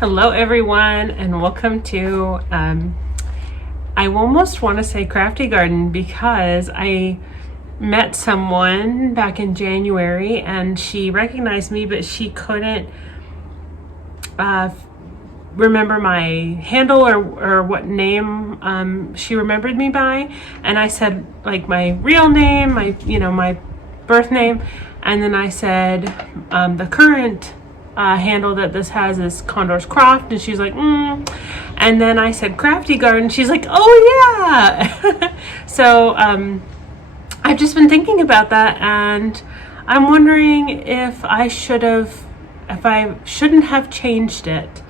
Hello everyone, and welcome to I almost want to say Crafty Garden because I met someone back in January and she recognized me, but she couldn't remember my handle or what name she remembered me by. And I said like my real name, my birth name, and then I said the current handle that this has is Condor's Croft, and she's like, and then I said Crafty Garden. She's like, oh yeah. So I've just been thinking about that, and I'm wondering if I shouldn't have changed it.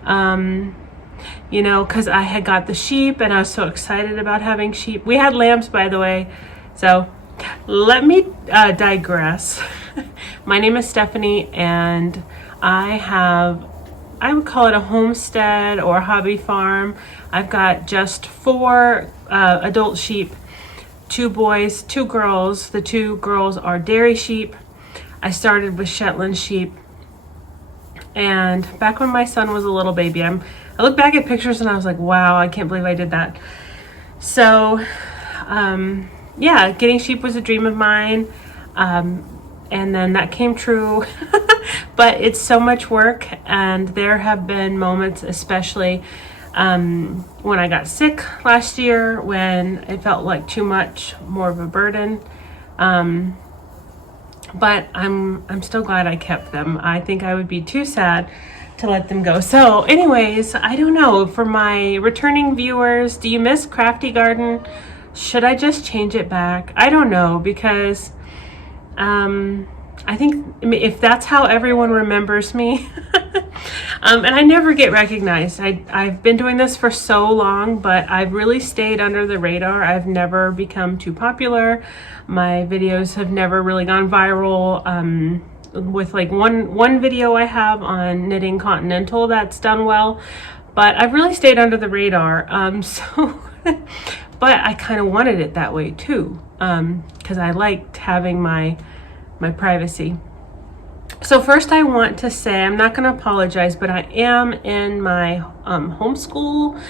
Because I had got the sheep, and I was so excited about having sheep. We had lambs, by the way. So let me digress. My name is Stephanie, and I would call it a homestead or a hobby farm. I've got just 4 adult sheep, 2 boys, 2 girls. The 2 girls are dairy sheep. I started with Shetland sheep. And back when my son was a little baby, I look back at pictures and I was like, wow, I can't believe I did that. So, yeah, getting sheep was a dream of mine. And then that came true. But it's so much work, and there have been moments, especially when I got sick last year, when it felt like too much, more of a burden. But I'm still glad I kept them. I think I would be too sad to let them go. So anyways, I don't know, for my returning viewers, do you miss Crafty Garden? Should I just change it back? I don't know, because I think if that's how everyone remembers me, and I never get recognized. I've been doing this for so long, but I've really stayed under the radar. I've never become too popular. My videos have never really gone viral. With like one video I have on knitting continental that's done well, but I've really stayed under the radar. But I kind of wanted it that way too, because I liked having my privacy. So first I want to say, I'm not going to apologize, but I am in my homeschool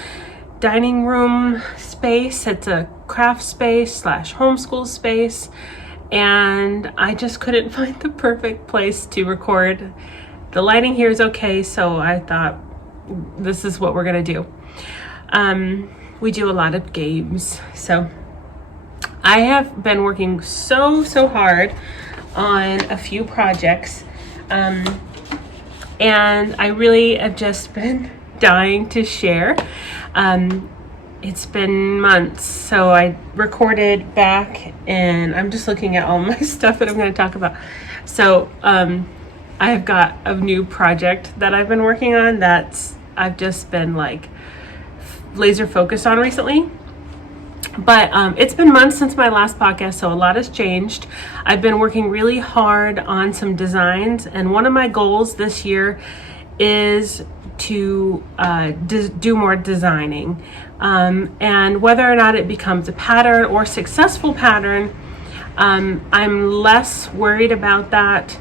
dining room space. It's a craft space / homeschool space, and I just couldn't find the perfect place to record. The lighting here is okay, so I thought this is what we're going to do. We do a lot of games, so I have been working so hard on a few projects, and I really have just been dying to share. It's been months, so I recorded back, and I'm just looking at all my stuff that I'm going to talk about. So I've got a new project that I've been working on that's I've just been like laser focused on recently. But it's been months since my last podcast, so a lot has changed. I've been working really hard on some designs, and one of my goals this year is to do more designing. And whether or not it becomes a pattern or successful pattern, I'm less worried about that.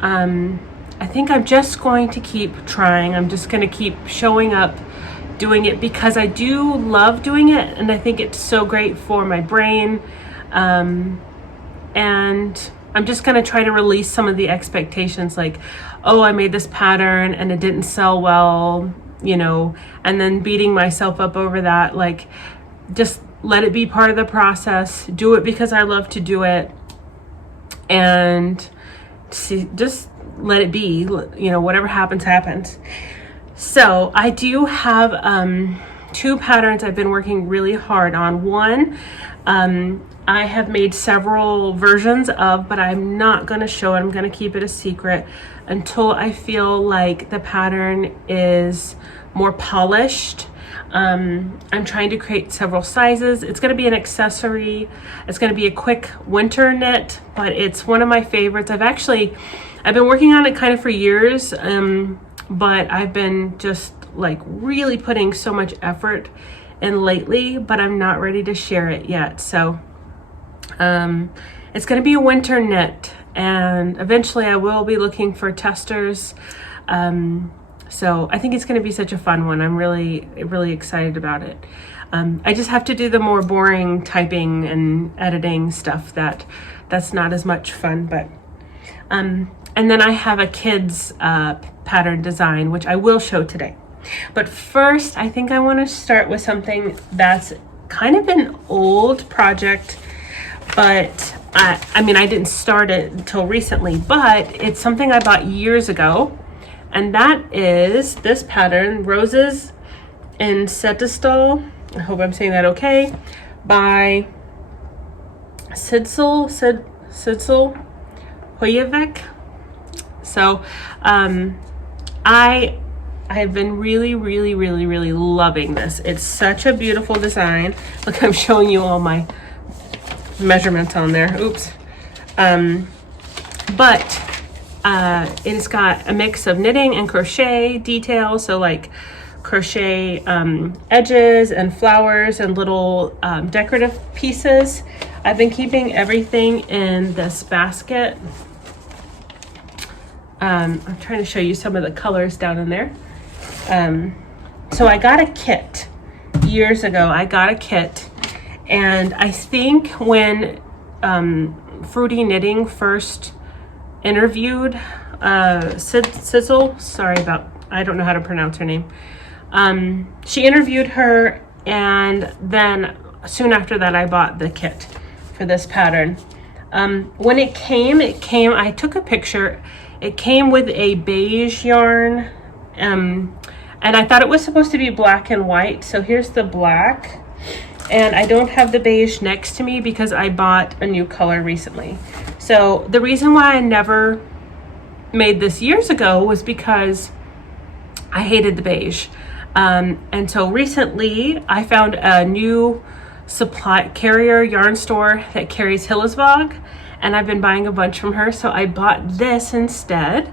I think I'm just going to keep trying. I'm just going to keep showing up, doing it, because I do love doing it, and I think it's so great for my brain. And I'm just going to try to release some of the expectations, like, oh, I made this pattern and it didn't sell well, and then beating myself up over that. Like, just let it be part of the process. Do it because I love to do it, and just let it be. Whatever happens, happens. So I do have 2 patterns I've been working really hard on. One, I have made several versions of, but I'm not going to show it. I'm going to keep it a secret until I feel like the pattern is more polished. I'm trying to create several sizes. It's going to be an accessory. It's going to be a quick winter knit, but it's one of my favorites. I've been working on it kind of for years, but I've been just like really putting so much effort in lately, but I'm not ready to share it yet. So it's going to be a winter knit, and eventually I will be looking for testers. So I think it's going to be such a fun one. I'm really, really excited about it. I just have to do the more boring typing and editing stuff that's not as much fun. But and then I have a kid's pattern design, which I will show today. But first, I think I want to start with something that's kind of an old project, but I mean, I didn't start it until recently, but it's something I bought years ago. And that is this pattern, Roses in Setestal. I hope I'm saying that okay. By Sidsel Hoyevik. So I have been really loving this. It's such a beautiful design. Look, I'm showing you all my measurements on there. Oops. But it's got a mix of knitting and crochet details. So like crochet edges and flowers and little decorative pieces. I've been keeping everything in this basket. I'm trying to show you some of the colors down in there. So I got a kit years ago. I got a kit, and I think when Fruity Knitting first interviewed Sizzle, I don't know how to pronounce her name. She interviewed her, and then soon after that I bought the kit for this pattern. When it came, I took a picture. It came with a beige yarn, and I thought it was supposed to be black and white. So here's the black, and I don't have the beige next to me because I bought a new color recently. So the reason why I never made this years ago was because I hated the beige. And so recently I found a new supply carrier yarn store that carries Hillesvåg, and I've been buying a bunch from her. So I bought this instead,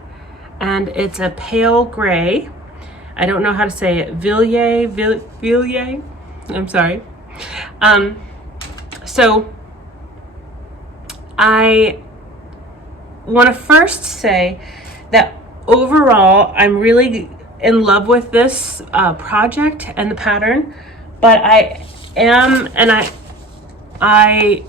and it's a pale gray. I don't know how to say it. Villiers. I'm sorry. So I want to first say that overall, I'm really in love with this project and the pattern, but I am, and I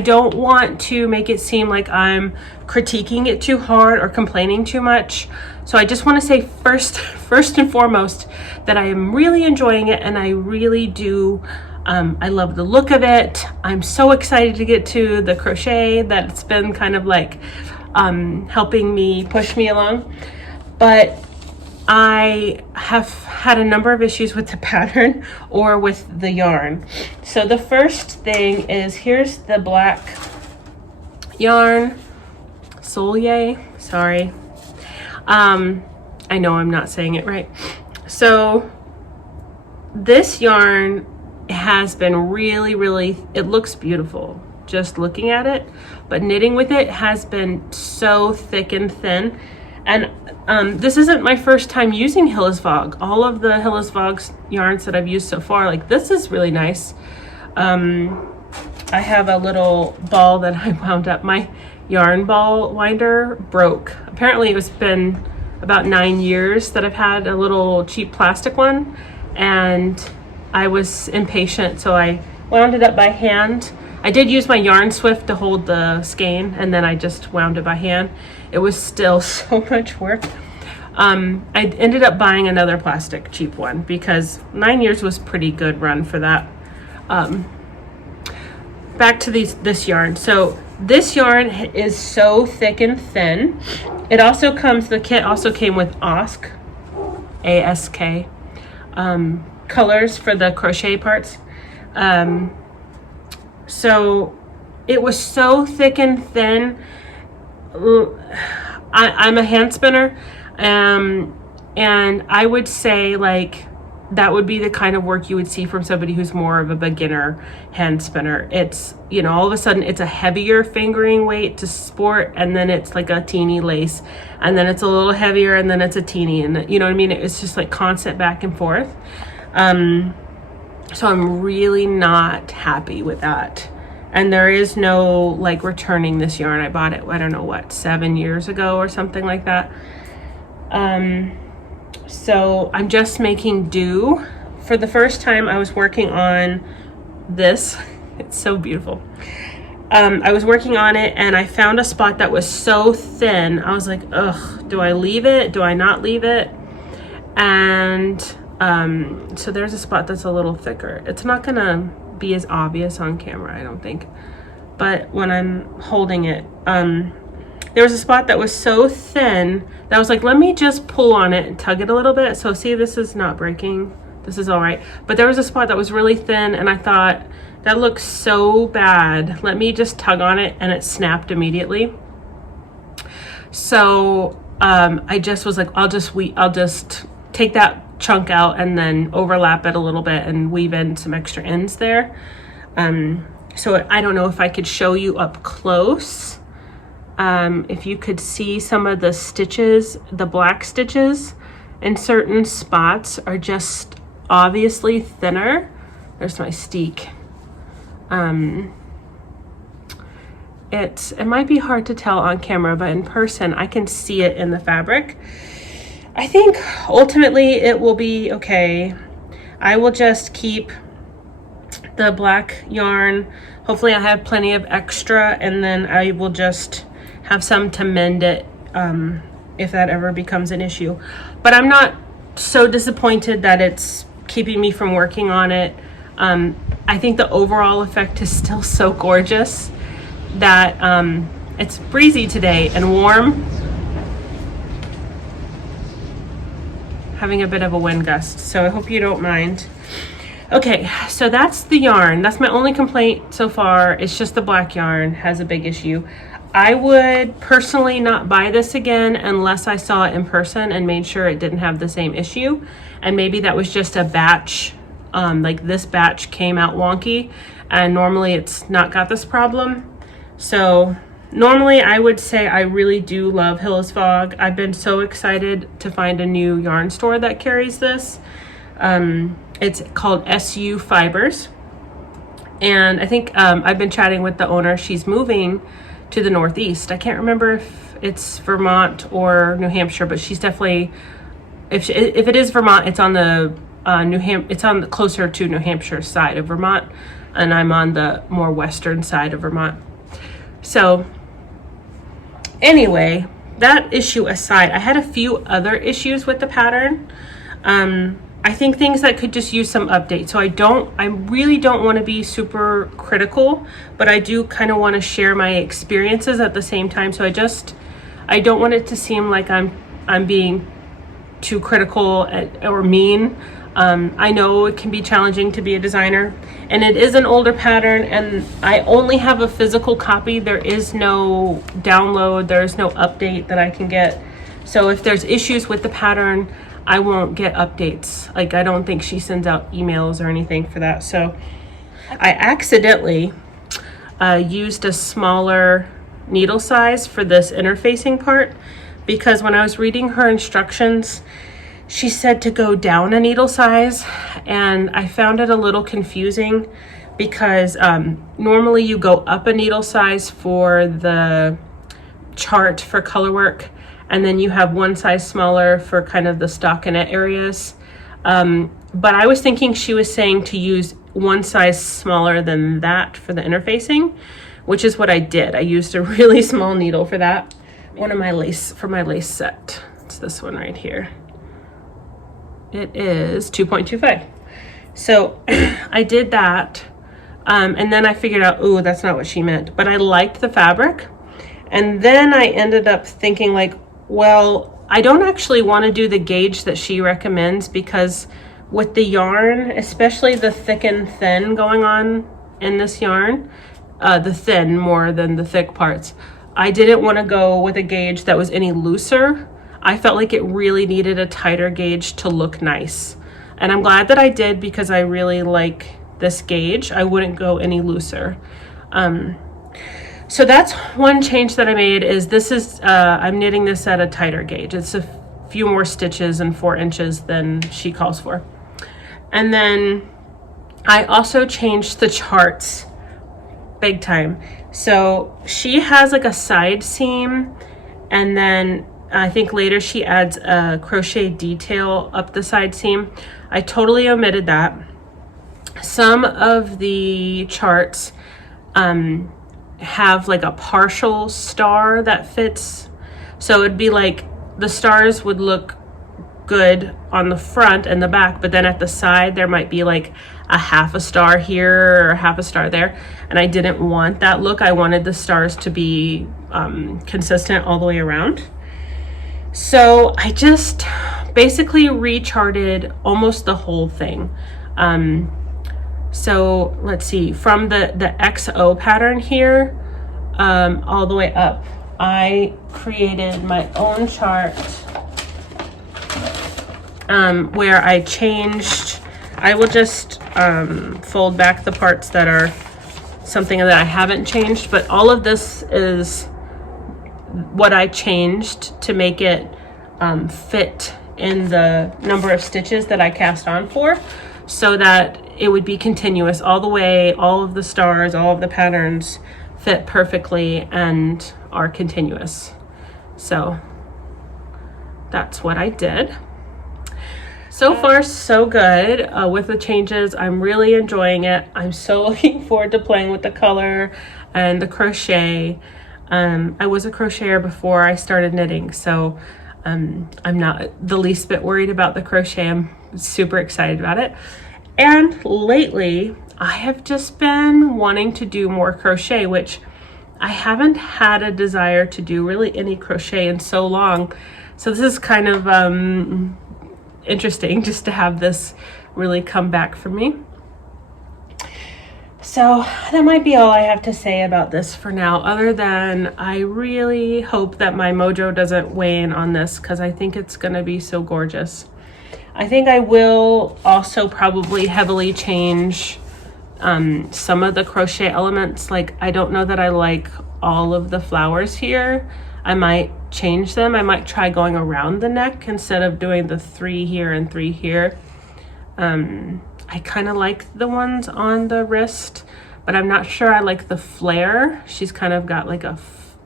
don't want to make it seem like I'm critiquing it too hard or complaining too much. So I just want to say first and foremost that I am really enjoying it, and I really do. I love the look of it. I'm so excited to get to the crochet. That's been kind of like helping me push me along. But I have had a number of issues with the pattern or with the yarn. So the first thing is, here's the black yarn, Solye, sorry. I know I'm not saying it right. So this yarn has been really, it looks beautiful just looking at it, but knitting with it has been so thick and thin. And this isn't my first time using Hillesvåg. All of the Hillesvåg's yarns that I've used so far, like this is really nice. I have a little ball that I wound up. My yarn ball winder broke. Apparently it's been about 9 years that I've had a little cheap plastic one, and I was impatient, so I wound it up by hand. I did use my yarn swift to hold the skein, and then I just wound it by hand. It was still so much work. I ended up buying another plastic cheap one because 9 years was pretty good run for that. Back to this yarn. So this yarn is so thick and thin. It also comes, the kit also came with Ask, A-S-K, colors for the crochet parts. So it was so thick and thin. I'm a hand spinner, and I would say like that would be the kind of work you would see from somebody who's more of a beginner hand spinner. It's, you know, all of a sudden it's a heavier fingering weight to sport, and then it's like a teeny lace, and then it's a little heavier, and then it's a teeny, and you know what I mean? It's just like constant back and forth. So I'm really not happy with that. And there is no like returning this yarn. I bought it, I don't know what, 7 years ago or something like that. So I'm just making do. For the first time I was working on this. It's so beautiful. I was working on it and I found a spot that was so thin. I was like, ugh, do I leave it? Do I not leave it? And so there's a spot that's a little thicker. It's not gonna be as obvious on camera, I don't think. But when I'm holding it, there was a spot that was so thin that I was like, let me just pull on it and tug it a little bit. So see, this is not breaking. This is all right. But there was a spot that was really thin and I thought, that looks so bad. Let me just tug on it, and it snapped immediately. So I just was like, I'll just take that chunk out and then overlap it a little bit and weave in some extra ends there. So I don't know if I could show you up close. If you could see some of the stitches, the black stitches in certain spots are just obviously thinner. There's my steek. It might be hard to tell on camera, but in person I can see it in the fabric. I think ultimately it will be okay. I will just keep the black yarn. Hopefully I have plenty of extra, and then I will just have some to mend it if that ever becomes an issue. But I'm not so disappointed that it's keeping me from working on it. I think the overall effect is still so gorgeous that it's breezy today and warm. Having a bit of a wind gust, so I hope you don't mind. Okay, so that's the yarn. That's my only complaint so far. It's just the black yarn has a big issue. I would personally not buy this again unless I saw it in person and made sure it didn't have the same issue. And maybe that was just a batch. Like this batch came out wonky, and normally it's not got this problem. So normally I would say I really do love Hillesvåg. I've been so excited to find a new yarn store that carries this. It's called SU Fibers, and I think I've been chatting with the owner. She's moving to the Northeast. I can't remember if it's Vermont or New Hampshire, but she's definitely, if it is Vermont, it's on the it's on the closer to New Hampshire side of Vermont, and I'm on the more western side of Vermont. So anyway, that issue aside, I had a few other issues with the pattern. I think things that could just use some update. So I really don't want to be super critical, but I do kind of want to share my experiences at the same time. So I don't want it to seem like I'm being too critical or mean. I know it can be challenging to be a designer, and it is an older pattern, and I only have a physical copy. There is no download, there's no update that I can get. So if there's issues with the pattern, I won't get updates. Like, I don't think she sends out emails or anything for that. So I accidentally used a smaller needle size for this interfacing part, because when I was reading her instructions, she said to go down a needle size, and I found it a little confusing because normally you go up a needle size for the chart for color work, and then you have one size smaller for kind of the stockinette areas. But I was thinking she was saying to use one size smaller than that for the interfacing, which is what I did. I used a really small needle for that. One of my lace, for my lace set. It's this one right here. It is 2.25. So I did that, and then I figured out, ooh, that's not what she meant, but I liked the fabric. And then I ended up thinking, like, well, I don't actually want to do the gauge that she recommends, because with the yarn, especially the thick and thin going on in this yarn, the thin more than the thick parts, I didn't want to go with a gauge that was any looser. I felt like it really needed a tighter gauge to look nice. And I'm glad that I did, because I really like this gauge. I wouldn't go any looser. So that's one change that I made, is this is, I'm knitting this at a tighter gauge. It's a few more stitches and 4 inches than she calls for. And then I also changed the charts big time. So she has like a side seam, and then I think later she adds a crochet detail up the side seam. I totally omitted that. Some of the charts have like a partial star that fits. So it'd be like the stars would look good on the front and the back, but then at the side there might be like a half a star here or half a star there, and I didn't want that look. I wanted the stars to be consistent all the way around. So I just basically recharted almost the whole thing. So let's see, from the XO pattern here all the way up, I created my own chart where I changed. I will just fold back the parts that are something that I haven't changed, but all of this is what I changed to make it fit in the number of stitches that I cast on for, so that it would be continuous all the way. All of the stars, all of the patterns fit perfectly and are continuous. So that's what I did. So far, so good with the changes. I'm really enjoying it. I'm so looking forward to playing with the color and the crochet. I was a crocheter before I started knitting, so I'm not the least bit worried about the crochet. I'm super excited about it. And lately, I have just been wanting to do more crochet, which I haven't had a desire to do really any crochet in so long. So this is kind of interesting just to have this really come back for me. So that might be all I have to say about this for now, other than I really hope that my mojo doesn't wane on this, because I think it's going to be so gorgeous. I think I will also probably heavily change some of the crochet elements. Like, I don't know that I like all of the flowers here. I might change them. I might try going around the neck instead of doing the 3 here and 3 here. I kind of like the ones on the wrist, but I'm not sure I like the flare. She's kind of got like a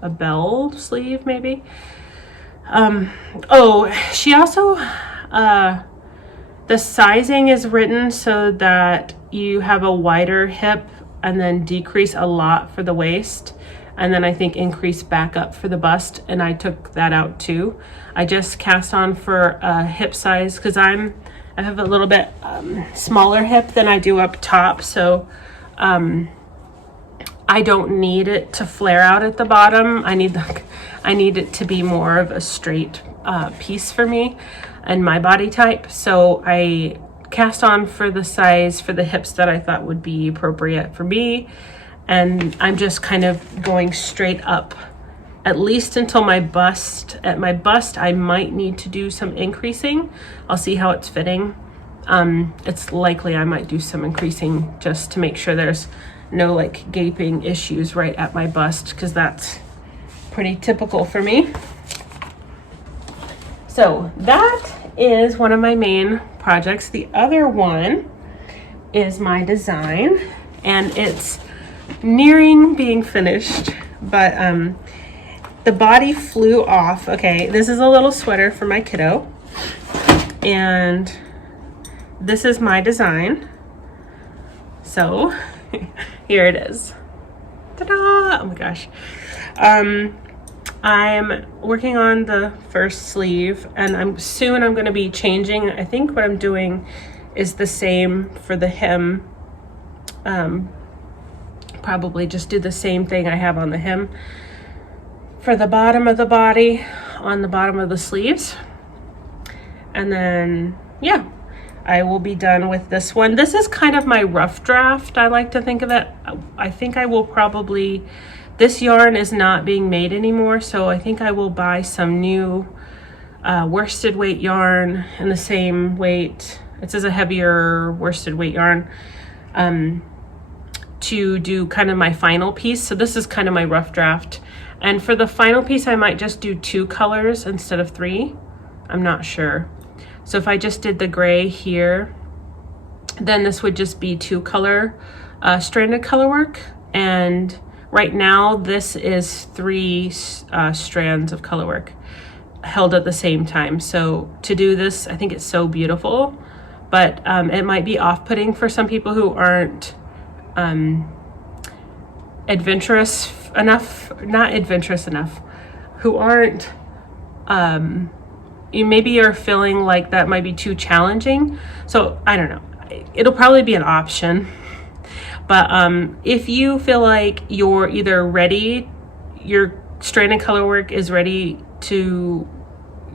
bell sleeve maybe. Oh, she also, the sizing is written so that you have a wider hip and then decrease a lot for the waist, and then I think increase back up for the bust, and I took that out too. I just cast on for a hip size because I have a little bit smaller hip than I do up top, so I don't need it to flare out at the bottom. I need it to be more of a straight piece for me and my body type. So I cast on for the size for the hips that I thought would be appropriate for me, and I'm just kind of going straight up at least until my bust. At my bust I might need to do some increasing. I'll see how it's fitting. It's likely I might do some increasing just to make sure there's no like gaping issues right at my bust, because that's pretty typical for me. So that is one of my main projects. The other one is my design, and it's nearing being finished, but the body flew off. Okay, this is a little sweater for my kiddo, and this is my design. So here it is. Ta-da! Oh my gosh. I'm working on the first sleeve, and I'm going to be changing. I think what I'm doing is the same for the hem. Probably just do the same thing I have on the hem for the bottom of the body on the bottom of the sleeves. And then, yeah, I will be done with this one. This is kind of my rough draft, I like to think of it. I think I will probably, this yarn is not being made anymore, so I think I will buy some new worsted weight yarn in the same weight. It says a heavier worsted weight yarn to do kind of my final piece. So this is kind of my rough draft. And for the final piece, I might just do 2 colors instead of 3. I'm not sure. So if I just did the gray here, then this would just be 2 color stranded color work. And right now this is 3 strands of color work. held at the same time. So to do this, I think it's so beautiful, but it might be off-putting for some people who aren't adventurous enough, not adventurous enough, who aren't, maybe you're feeling like that might be too challenging. So I don't know, it'll probably be an option. But if you feel like you're either ready, your strand and color work is ready to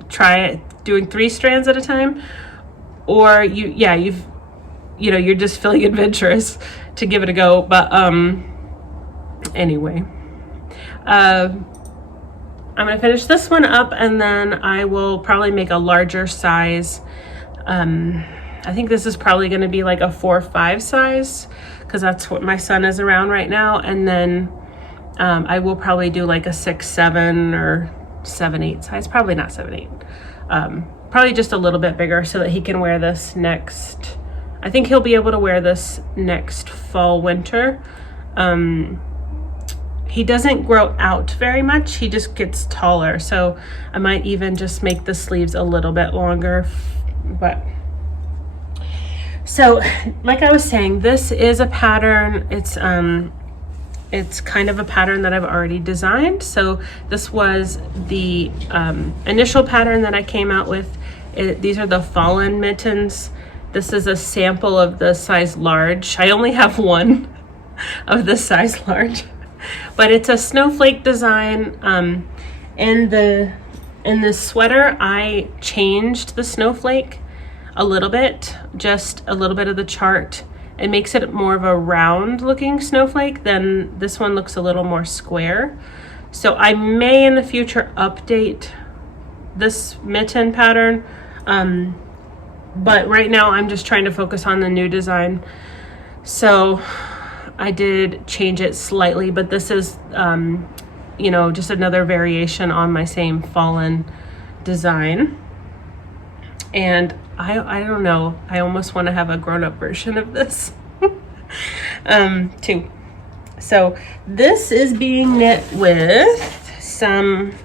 try it doing 3 strands at a time, or you're just feeling adventurous to give it a go. But anyway, I'm gonna finish this one up, and then I will probably make a larger size. I think this is probably going to be like a 4-5 size, because that's what my son is around right now. And then I will probably do like a 6-7 or 7-8 size, probably not 7-8, probably just a little bit bigger, so that he can wear this next, I think he'll be able to wear this next fall, winter. He doesn't grow out very much, he just gets taller, so I might even just make the sleeves a little bit longer. But so like I was saying, this is a pattern. It's kind of a pattern that I've already designed. So this was the initial pattern that I came out with. These are the fallen mittens. This is a sample of the size large. I only have one of the size large, but it's a snowflake design. In the sweater, I changed the snowflake a little bit, just a little bit of the chart. It makes it more of a round looking snowflake. Then this one looks a little more square. So I may in the future update this mitten pattern, but right now I'm just trying to focus on the new design. So I did change it slightly, but this is just another variation on my same fallen design. And I don't know, I almost want to have a grown-up version of this too. So this is being knit with some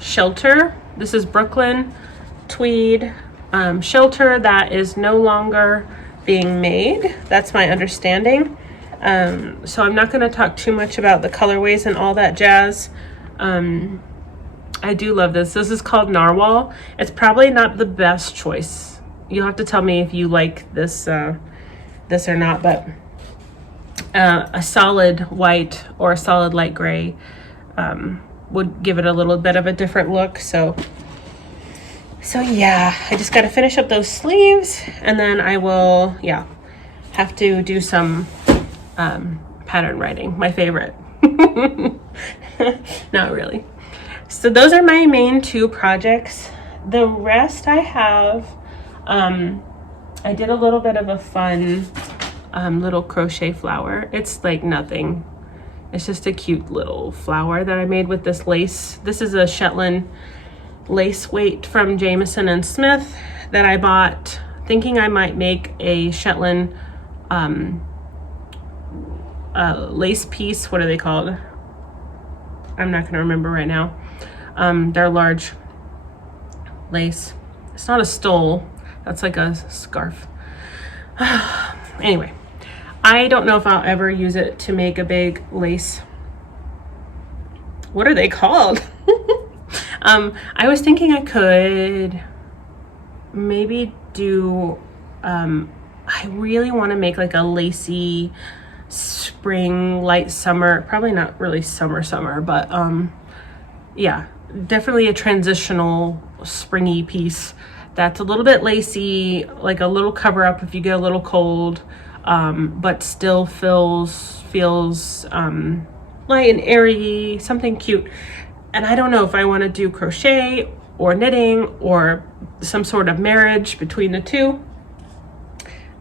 shelter. This is Brooklyn tweed shelter that is no longer being made. That's my understanding. So I'm not going to talk too much about the colorways and all that jazz. I do love this. This is called Narwhal. It's probably not the best choice. You'll have to tell me if you like this this or not, but a solid white or a solid light gray would give it a little bit of a different look. So yeah, I just got to finish up those sleeves, and then I will, have to do some pattern writing, my favorite. Not really. So those are my main 2 projects. The rest I have, I did a little bit of a fun little crochet flower. It's like nothing. It's just a cute little flower that I made with this lace. This is a Shetland lace weight from Jameson and Smith that I bought thinking I might make a Shetland lace piece. What are they called? I'm not gonna remember right now. They're large lace. It's not a stole, that's like a scarf. Anyway, I don't know if I'll ever use it to make a big lace. What are they called? I was thinking I could maybe do, I really want to make like a lacy spring, light summer, probably not really summer, but yeah, definitely a transitional springy piece that's a little bit lacy, like a little cover up if you get a little cold, but still feels light and airy, something cute. And I don't know if I want to do crochet or knitting or some sort of marriage between the two.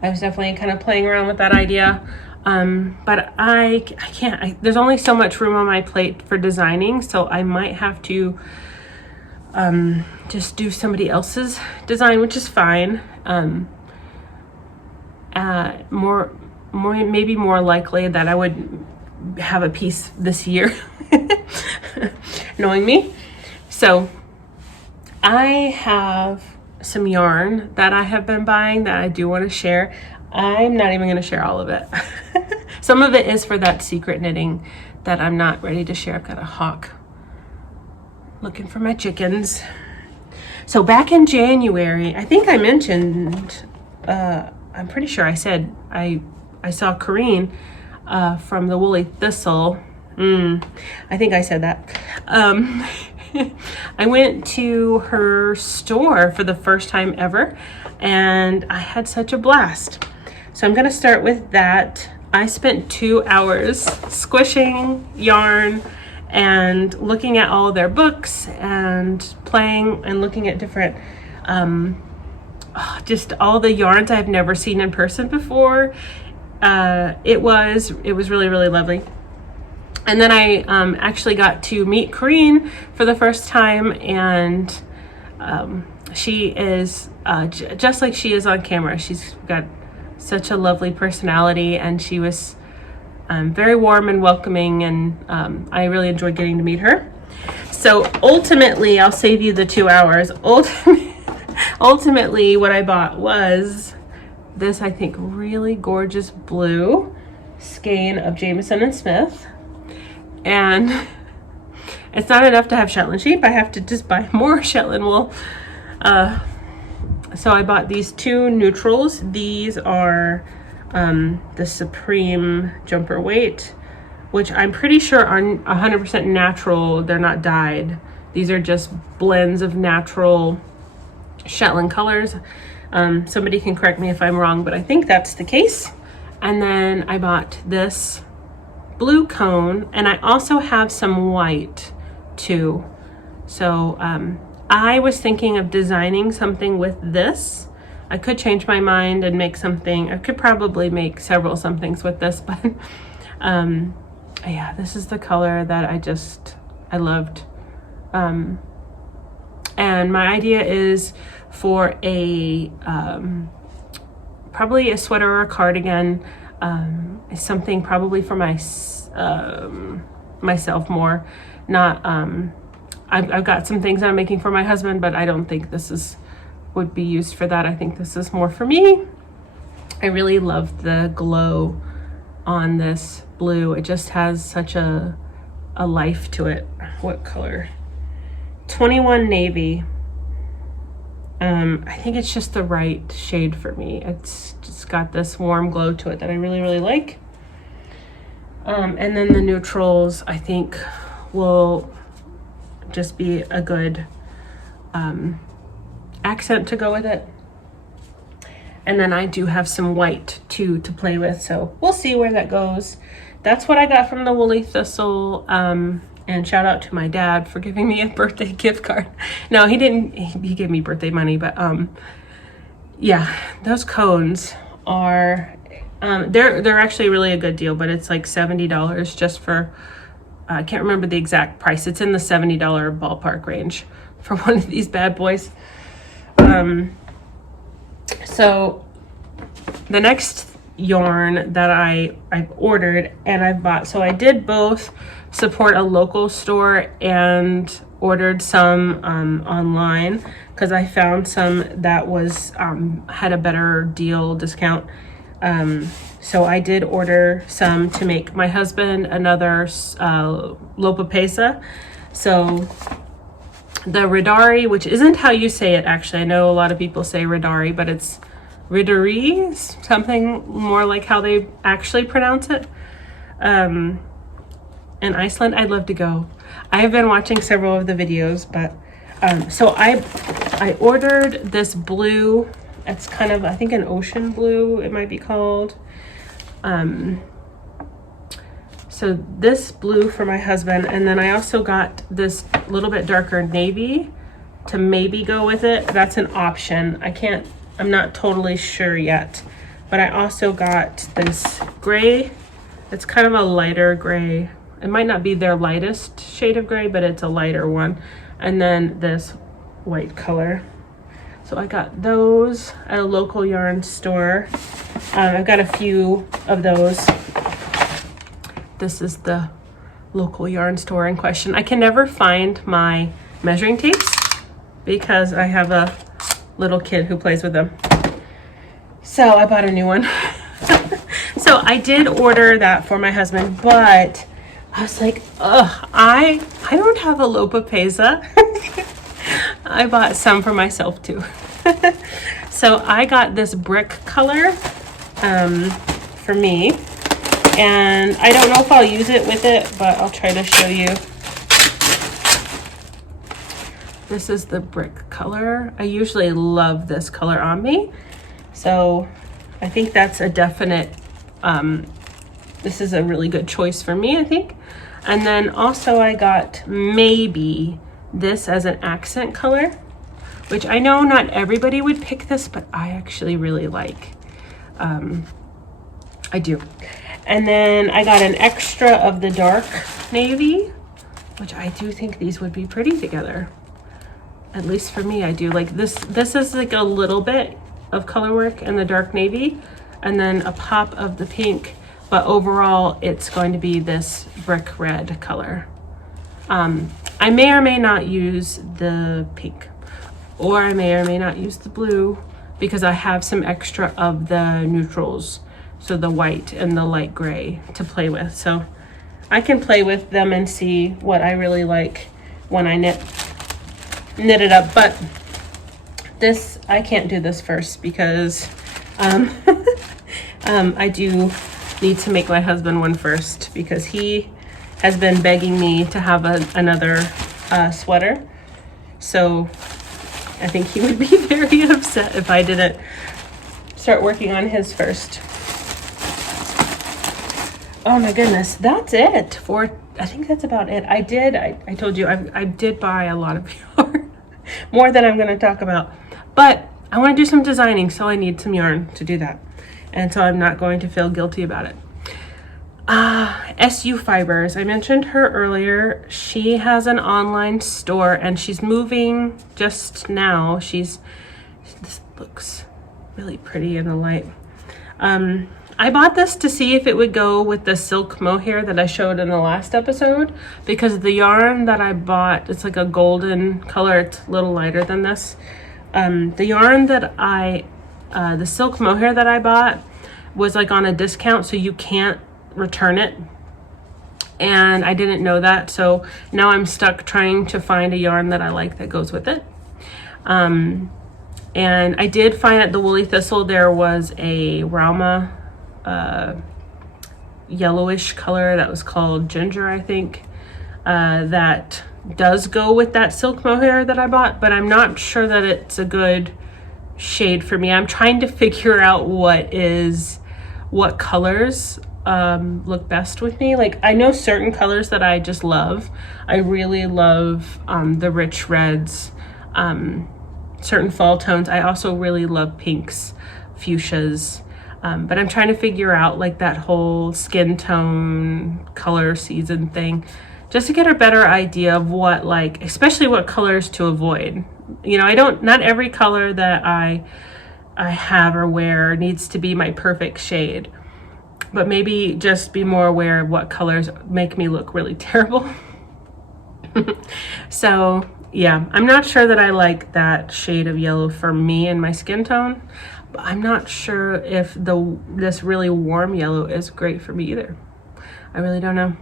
I was definitely kind of playing around with that idea. But I can't, there's only so much room on my plate for designing, so I might have to just do somebody else's design, which is fine. Maybe more likely that I would have a piece this year, knowing me. So I have some yarn that I have been buying that I do want to share. I'm not even going to share all of it. Some of it is for that secret knitting that I'm not ready to share. I've got a hawk looking for my chickens. So back in January, I think I mentioned, I'm pretty sure I said I saw Corrine from the Woolly Thistle. I think I said that. I went to her store for the first time ever, and I had such a blast. So I'm going to start with that. I spent 2 hours squishing yarn and looking at all their books and playing and looking at different, just all the yarns I've never seen in person before. It was really, really lovely. And then I actually got to meet Corrine for the first time, and she is just like she is on camera. She's got such a lovely personality, and she was very warm and welcoming, and I really enjoyed getting to meet her. So ultimately, I'll save you the 2 hours. Ultimately, what I bought was this, I think, really gorgeous blue skein of Jameson and Smith. And it's not enough to have Shetland sheep. I have to just buy more Shetland wool. So I bought these 2 neutrals. These are the Supreme Jumper Weight, which I'm pretty sure are 100% natural. They're not dyed. These are just blends of natural Shetland colors. Somebody can correct me if I'm wrong, but I think that's the case. And then I bought this blue cone, and I also have some white too. So I was thinking of designing something with this. I could change my mind and make something. I could probably make several somethings with this, but yeah, this is the color that I loved. And my idea is for a probably a sweater or a cardigan, something probably for myself more. Not I've got some things I'm making for my husband, but I don't think this would be used for that. I think this is more for me. I really love the glow on this blue. It just has such a life to it. What color? 21 navy. I think it's just the right shade for me. It's just got this warm glow to it that I really, really like. And then the neutrals, I think, will just be a good accent to go with it. And then I do have some white too to play with, so we'll see where that goes. That's what I got from the Woolly Thistle. And shout out to my dad for giving me a birthday gift card. No, he didn't. He gave me birthday money, but yeah, those cones are they're actually really a good deal, but it's like $70 just for I can't remember the exact price. It's in the $70 ballpark range for one of these bad boys. So the next yarn that I've ordered and I've bought, so I did both support a local store and ordered some online because I found some that was had a better deal discount. So I did order some to make my husband another Lopapesa. So the Ridari, which isn't how you say it actually. I know a lot of people say Ridari, but it's Ridari, something more like how they actually pronounce it. In Iceland, I'd love to go. I have been watching several of the videos, but so I ordered this blue. It's kind of, I think, an ocean blue, it might be called. So this blue for my husband, and then I also got this little bit darker navy to maybe go with it. That's an option. I'm not totally sure yet, but I also got this gray. It's kind of a lighter gray. It might not be their lightest shade of gray, but it's a lighter one. And then this white color. So I got those at a local yarn store. I've got a few of those. This is the local yarn store in question. I can never find my measuring tapes because I have a little kid who plays with them. So I bought a new one. So I did order that for my husband, but I was like, ugh, I don't have a Lopa Pesa. I bought some for myself too. So I got this brick color for me, and I don't know if I'll use it with it, but I'll try to show you. This is the brick color. I usually love this color on me, so I think that's a definite, this is a really good choice for me, I think. And then also I got maybe this as an accent color, which I know not everybody would pick this, but I actually really like. I do. And then I got an extra of the dark navy, which I do think these would be pretty together. At least for me, I do. Like this is like a little bit of color work in the dark navy and then a pop of the pink, but overall it's going to be this brick red color. I may or may not use the pink, or I may or may not use the blue, because I have some extra of the neutrals, so the white and the light gray to play with. So I can play with them and see what I really like when I knit it up. But this, I can't do this first because I do need to make my husband one first, because he has been begging me to have another sweater. So I think he would be very upset if I didn't start working on his first. Oh my goodness, that's it for, I think that's about it. I told you, I did buy a lot of yarn, more than I'm gonna talk about, but I wanna do some designing, so I need some yarn to do that. And so I'm not going to feel guilty about it. SU Fibers, I mentioned her earlier. She has an online store and she's moving just now. This looks really pretty in the light. I bought this to see if it would go with the silk mohair that I showed in the last episode, because the yarn that I bought, it's like a golden color, it's a little lighter than this. The yarn that the silk mohair that I bought was like on a discount, so you can't return it, and I didn't know that, so now I'm stuck trying to find a yarn that I like that goes with it. And I did find at the Woolly Thistle there was a Rauma yellowish color that was called Ginger, I think, that does go with that silk mohair that I bought, but I'm not sure that it's a good shade for me. I'm trying to figure out what colors look best with me. Like, I know certain colors that I just love. I really love the rich reds, certain fall tones. I also really love pinks, fuchsias, but I'm trying to figure out like that whole skin tone color season thing, just to get a better idea of what, like, especially what colors to avoid. You know, not every color that I have or wear needs to be my perfect shade, but maybe just be more aware of what colors make me look really terrible. So yeah, I'm not sure that I like that shade of yellow for me and my skin tone, but I'm not sure if this really warm yellow is great for me either. I really don't know.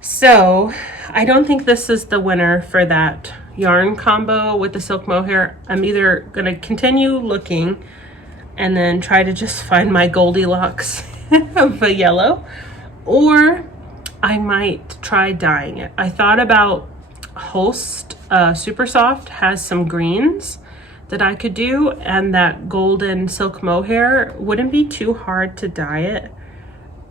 So I don't think this is the winner for that yarn combo with the silk mohair. I'm either gonna continue looking and then try to just find my Goldilocks of a yellow, or I might try dyeing it. I thought about Holst Super Soft has some greens that I could do, and that golden silk mohair wouldn't be too hard to dye it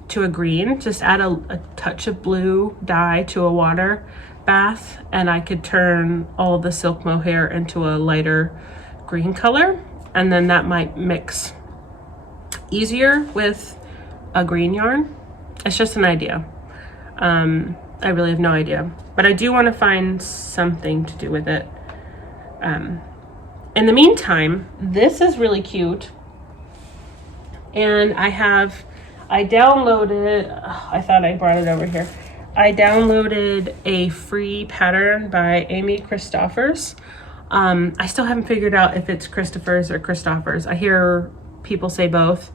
to a green. Just add a touch of blue dye to a water bath, and I could turn all the silk mohair into a lighter green color, and then that might mix easier with a green yarn. It's just an idea. I really have no idea, but I do want to find something to do with it. In the meantime, this is really cute, and I have I downloaded, I thought I brought it over here. I downloaded a free pattern by Amy Christoffers. I still haven't figured out if it's Christophers or Christoffers. I hear people say both.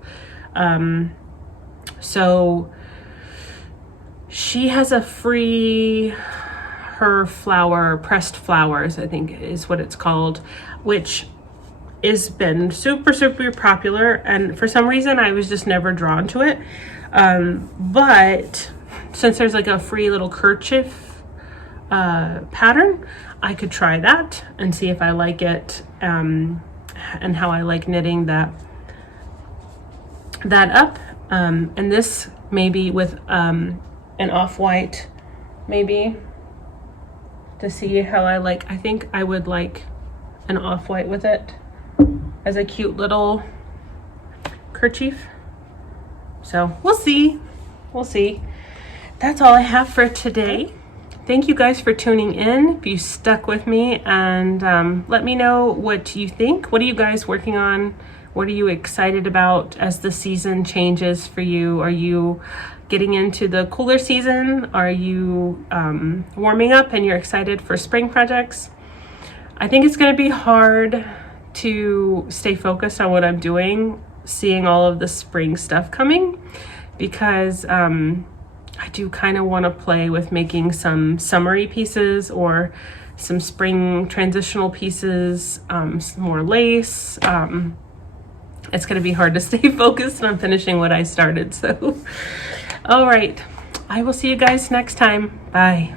So she has a free, her flower, pressed flowers, I think is what it's called, which has been super, super popular. And for some reason, I was just never drawn to it. But since there's like a free little kerchief pattern, I could try that and see if I like it, and how I like knitting that up. And this maybe with an off-white, maybe, to see how I like. I think I would like an off-white with it as a cute little kerchief. So we'll see. We'll see. That's all I have for today. Thank you guys for tuning in. If you stuck with me, and let me know what you think. What are you guys working on? What are you excited about as the season changes for you? Are you getting into the cooler season? Are you warming up and you're excited for spring projects? I think it's going to be hard to stay focused on what I'm doing, seeing all of the spring stuff coming, because I do kind of want to play with making some summery pieces or some spring transitional pieces, some more lace. It's going to be hard to stay focused on finishing what I started. So, all right. I will see you guys next time. Bye.